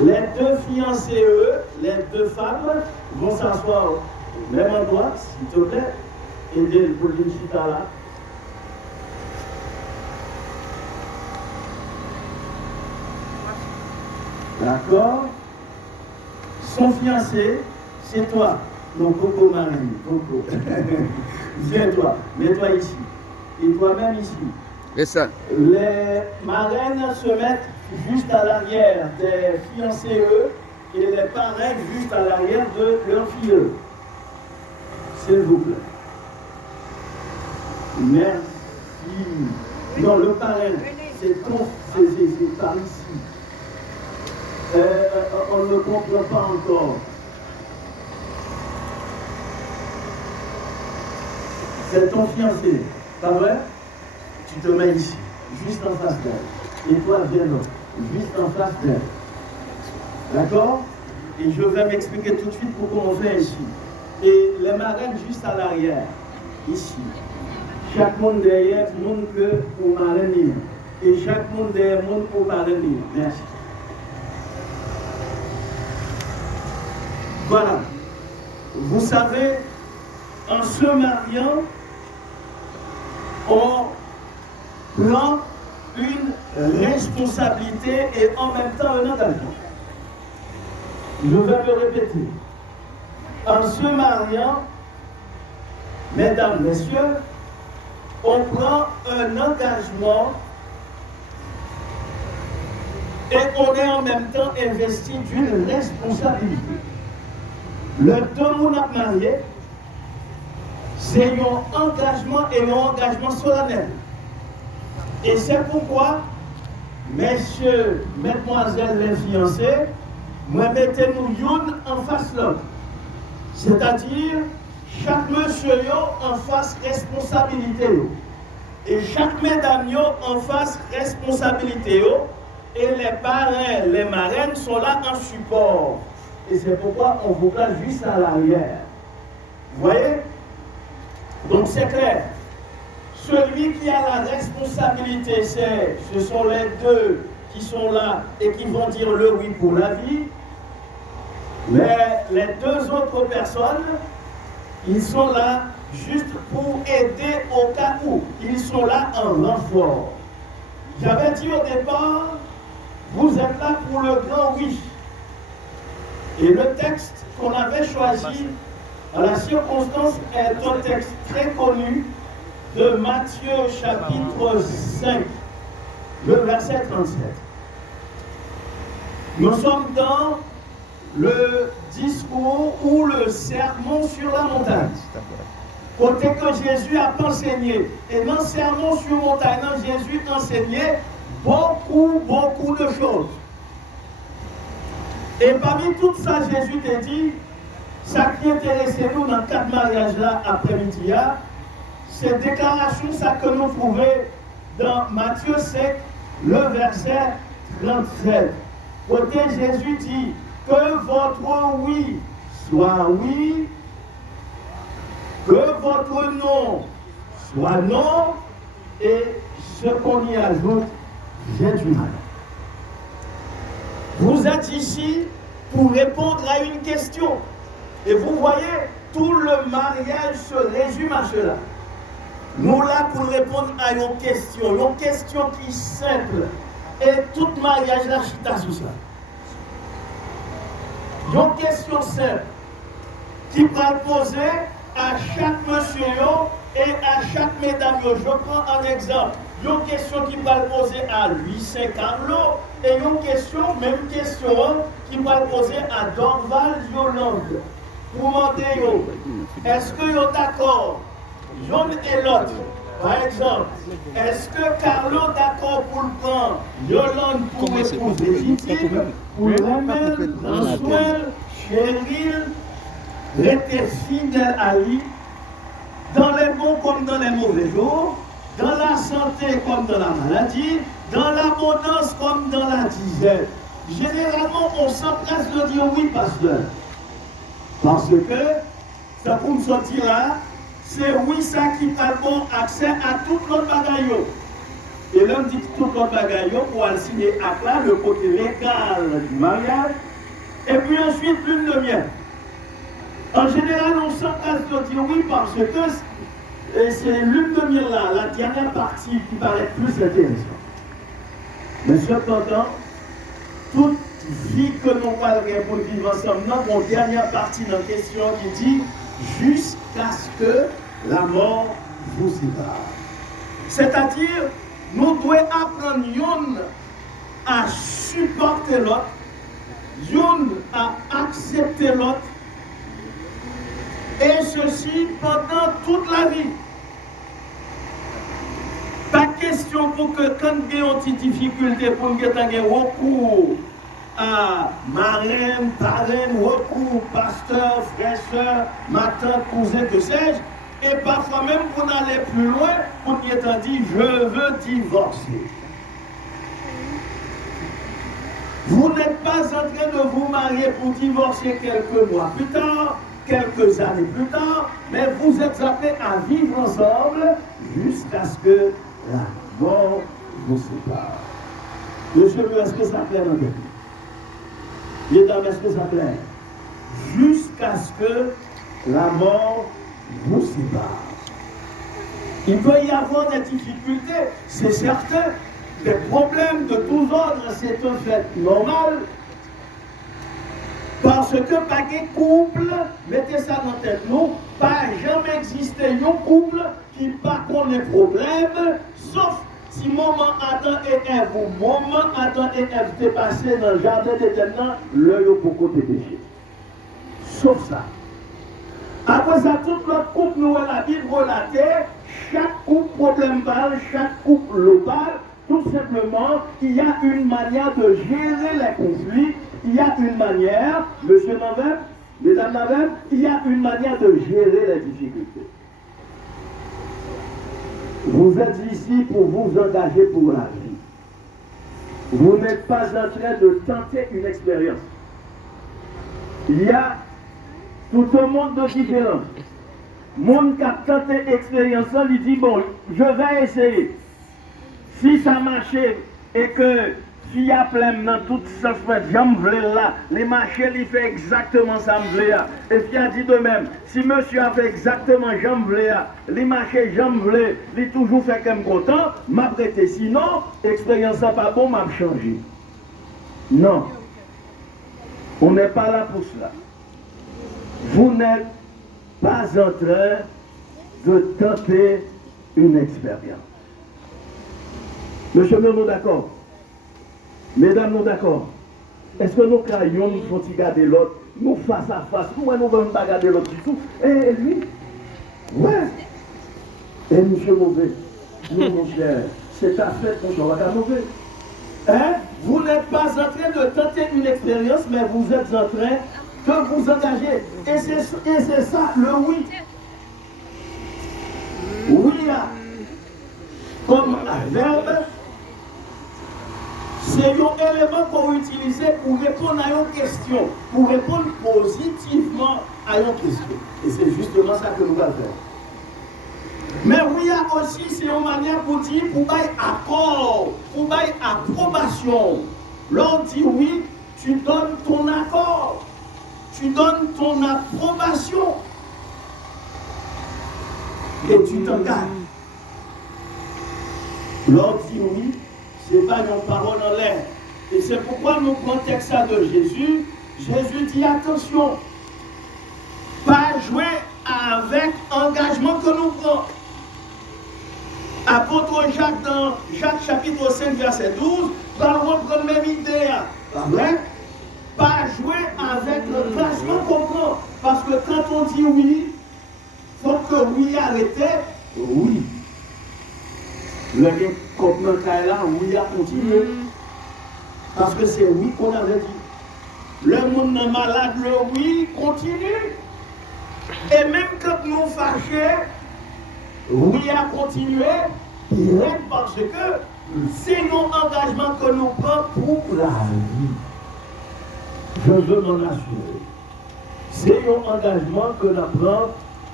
Les deux fiancés, eux, les deux femmes, vont s'asseoir au même endroit, s'il te plaît, aider le chita là. D'accord? Son fiancé, c'est toi. Non, Coco Marine, Coco. Viens-toi, mets-toi ici. Et toi-même ici. Et ça. Les marraines se mettent juste à l'arrière des fiancés, eux, et les parrains juste à l'arrière de leurs filles. S'il vous plaît. Merci. Non, le parrain, c'est par ici. On ne comprend pas encore. C'est ton fiancé, pas vrai? Tu te mets ici, juste en face d'elle. Et toi, viens là, juste en face d'elle. D'accord? Et je vais m'expliquer tout de suite pourquoi on fait ici. Et les marraines juste à l'arrière, ici. Chaque monde derrière, monde que pour marraine. Et chaque monde derrière, monde pour marraine. Merci. Voilà. Vous savez, en se mariant, on prend une responsabilité et en même temps un engagement. Je vais le répéter. En se mariant, mesdames, messieurs, on prend un engagement et on est en même temps investi d'une responsabilité. Le deux moun a marié, c'est un engagement et un engagement solennel. Et c'est pourquoi, messieurs, mesdemoiselles, les fiancés, moi mettez-nous une en face l'autre. C'est-à-dire, chaque monsieur en face responsabilité. Et chaque mesdame en face responsabilité. Et les parrains, les marraines sont là en support. Et c'est pourquoi on vous place juste à l'arrière. Vous voyez? Donc c'est clair. Celui qui a la responsabilité, ce sont les deux qui sont là et qui vont dire le oui pour la vie. Mais les deux autres personnes, ils sont là juste pour aider au cas où. Ils sont là en renfort. J'avais dit au départ, vous êtes là pour le grand oui. Et le texte qu'on avait choisi à la circonstance est un texte très connu de Matthieu chapitre 5, le verset 37. Nous sommes dans le discours ou le sermon sur la montagne. Côté que Jésus a enseigné. Et dans le sermon sur la montagne, Jésus enseignait beaucoup de choses. Et parmi tout ça, Jésus t'a dit, ça qui intéresse nous dans le cadre de mariage là, après-midi, c'est déclaration ça que nous trouvons dans Matthieu 5, le verset 37. Côté Jésus dit que votre oui soit oui, que votre non soit non, et ce qu'on y ajoute, j'ai du mal. Vous êtes ici pour répondre à une question. Et vous voyez, tout le mariage se résume à cela. Nous là pour répondre à une question qui est simple. Et tout mariage là, chita sur ça. Une question simple qui va poser à chaque monsieur et à chaque mesdame. Je prends un exemple. Une question qui va poser à Louis Saint-Carlo et une question, même question, qui va poser à Dorval Yolande. Pour demander, est-ce que vous êtes d'accord, John et l'autre, par exemple, est-ce que Carlo d'accord pour le prendre, Yolande pour épouse légitime, pour remettre dans soin, Cheryl, rester fidèle à lui, dans les bons comme dans les mauvais jours, dans la santé comme dans la maladie, dans l'abondance comme dans la disette. Généralement, on s'empresse de dire oui, pasteur. Parce que, ça pour me sortir là, c'est oui ça qui a bon accès à toute notre bagaille. Et l'homme dit tout le bagaille pour aller signer à là, le côté légal du mariage. Et puis ensuite, lune de miel. En général, on s'empresse de dire oui parce que c'est lune de miel là, la dernière partie qui paraît plus intéressante. Mais cependant, toute vie que nous parlons pour vivre ensemble, nous avons une dernière partie de la question qui dit jusqu'à ce que la mort vous sépare. C'est-à-dire, nous devons apprendre à supporter l'autre, à accepter l'autre, et ceci pendant toute la vie. Pas question pour que quand il y a une difficulté, pour nous avoir recours à marraine, parraine, recours, pasteur, frère, soeur, ma tante, cousin, que sais-je, et parfois même pour aller plus loin, pour nous dire je veux divorcer. Vous n'êtes pas en train de vous marier pour divorcer quelques mois plus tard, quelques années plus tard, mais vous êtes appelés à vivre ensemble jusqu'à ce que la mort vous sépare. Monsieur, est-ce que ça plaît dans le pays? Mesdames, est-ce que ça plaît? Jusqu'à ce que la mort vous sépare. Il peut y avoir des difficultés, c'est certain, des problèmes de tous ordres, c'est un fait normal. Parce que pas de couple, mettez ça dans la tête, non, pas jamais existé un couple qui pas connaît problème, sauf si moment Adam et Ève ou moment Adam et Ève étaient passés dans le jardin d'Éden, l'œil au beaucoup de péchés. Sauf ça. Après ça, tout notre couple, nous, la Bible relatait, chaque couple problème parle, chaque couple global, tout simplement, il y a une manière de gérer les conflits, il y a une manière, monsieur Navel, mesdames Navel, il y a une manière de gérer les difficultés. Vous êtes ici pour vous engager pour la vie. Vous n'êtes pas en train de tenter une expérience. Il y a tout un monde de différence. Le monde qui a tenté l'expérience, il dit, bon, je vais essayer. Si ça marche et que s'il y a plein dans tout sens, j'aime là, les marchés, il fait exactement ça, et puis il a dit de même, si monsieur a fait exactement j'aime là, les marchés, j'aime il toujours fait comme content, m'a prêté. Sinon, l'expérience n'est pas bon, m'a changé. Non. On n'est pas là pour cela. Vous n'êtes pas en train de tenter une expérience. Monsieur, nous d'accord? Mesdames, nous d'accord? Est-ce que nous croyons, nous faut garder l'autre, nous face à face, nous ne voulons pas garder l'autre du tout? Et lui? Ouais. Et monsieur mauvais, nous, mon cher, c'est ta fête, mon cher, on va mauvais. Hein? Vous n'êtes pas en train de tenter une expérience, mais vous êtes en train de vous engager. Et c'est ça, le oui. Oui, comme verbe, c'est un élément qu'on utilise pour répondre à une question, pour répondre positivement à une question. Et c'est justement ça que nous allons faire. Mais oui, aussi, c'est une manière pour dire, pour bailler accord, pour bailler approbation. L'on dit oui, tu donnes ton accord, tu donnes ton approbation. Et tu t'engages. L'on dit oui, ce n'est pas une parole en l'air. Et c'est pourquoi nous prenons le texte de Jésus. Jésus dit attention, pas jouer avec engagement que nous prenons. Apôtre Jacques dans Jacques chapitre 5 verset 12, va reprendre même idée. Pas vrai? Pas jouer avec l'engagement qu'on prend. Parce que quand on dit oui, il faut que oui arrêter, oui. Le gars comme là, oui a continué. Parce que c'est oui qu'on avait dit. Le monde malade, le oui continue. Et même quand nous fâchons, oui a continué, direct parce que c'est nos engagements que nous prenons pour la vie. Je veux m'en assurer. C'est nos engagements que nous prenons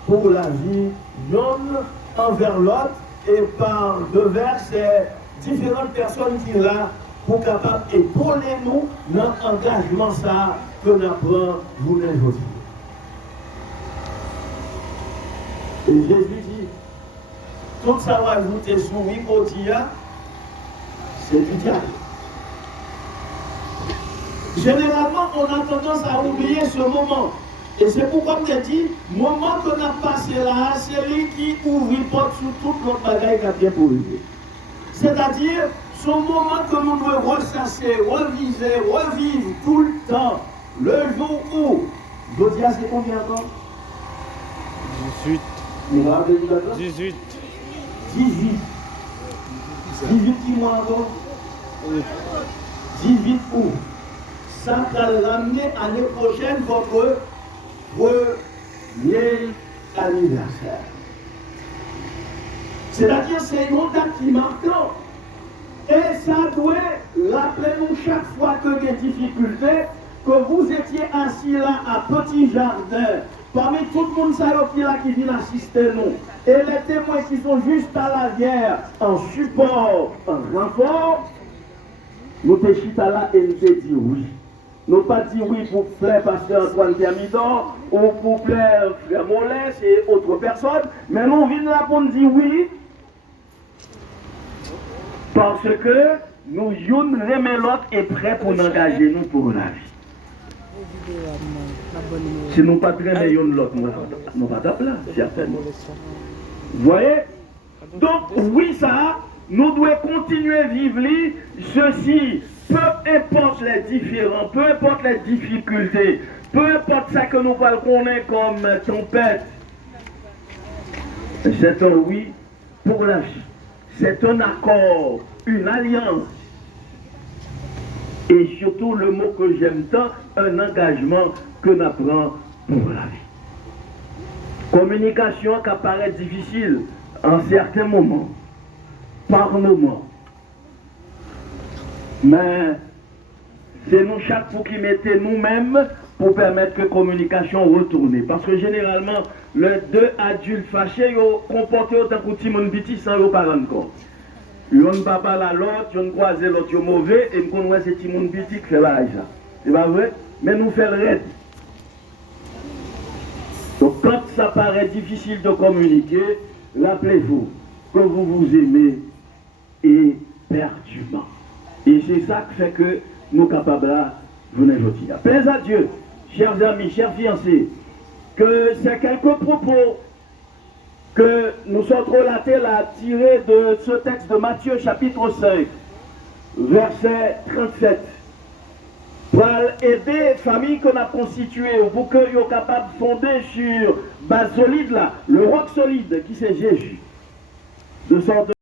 pour la vie, l'un envers l'autre, et par devers, c'est différentes personnes qui sont là pour capable épauler nous dans l'engagement ça que nous prenons journée aujourd'hui. Et Jésus dit, tout ça va ajouter sur Wicodia, c'est du diable. Généralement, on a tendance à oublier ce moment. Et c'est pourquoi je dit, le moment qu'on a passé là, c'est lui qui ouvre les portes sur toute notre bagaille qui a bien pour lui. C'est-à-dire, ce moment que nous devons ressasser, revivre tout le temps, le jour où, je dis, c'est combien encore 18. 18. 18 mois encore 18 août. Ça va l'amener à l'année prochaine votre premier anniversaire. C'est-à-dire c'est une date qui marque. Et ça doit rappeler nous chaque fois que des difficultés, que vous étiez assis là à Petit Jardin, parmi tout le monde qui vient assister nous, et les témoins qui sont juste à l'arrière, en support, en renfort, nous te chita là et nous te dit oui. Nous pas dit oui pour plaire pasteur Antoine Piamidon ou pour plaire frère Molès et autres personnes, mais nous venons là pour nous dire oui parce que nous yon remet l'autre et prêt pour nous engager nous pour la vie. Si nous pas très meilleurs l'autre, nous pas d'appeler là, certainement. Vous voyez? Donc oui ça, nous devons continuer à vivre ceci. Peu importe les différends, peu importe les difficultés, peu importe ça que nous connaissons comme tempête, c'est un oui pour la vie. C'est un accord, une alliance. Et surtout le mot que j'aime tant, un engagement que nous prenons pour la vie. Communication qui apparaît difficile en certains moments, par moments. Mais c'est nous chaque fois qui mettons nous-mêmes pour permettre que la communication retourne. Parce que généralement, les deux adultes fâchés ils comportent autant que petit monde petit sans les parents compte. Ils ne pas parler à l'autre, ils ne croisent l'autre mauvais, et nous connaissons ce petit monde petit qui fait la ça. C'est pas vrai? Mais nous faisons le reste. Donc quand ça paraît difficile de communiquer, rappelez-vous que vous vous aimez éperdument. Et c'est ça qui fait que nous sommes capables de venir aujourd'hui. Père à Dieu, chers amis, chers fiancés, que c'est quelques propos que nous sommes relatés là, tirés de ce texte de Matthieu chapitre 5, verset 37. Pour aider les familles qu'on a constituées, pour que soient capables de fonder sur base solide là, le roc solide qui c'est Jésus. De sorte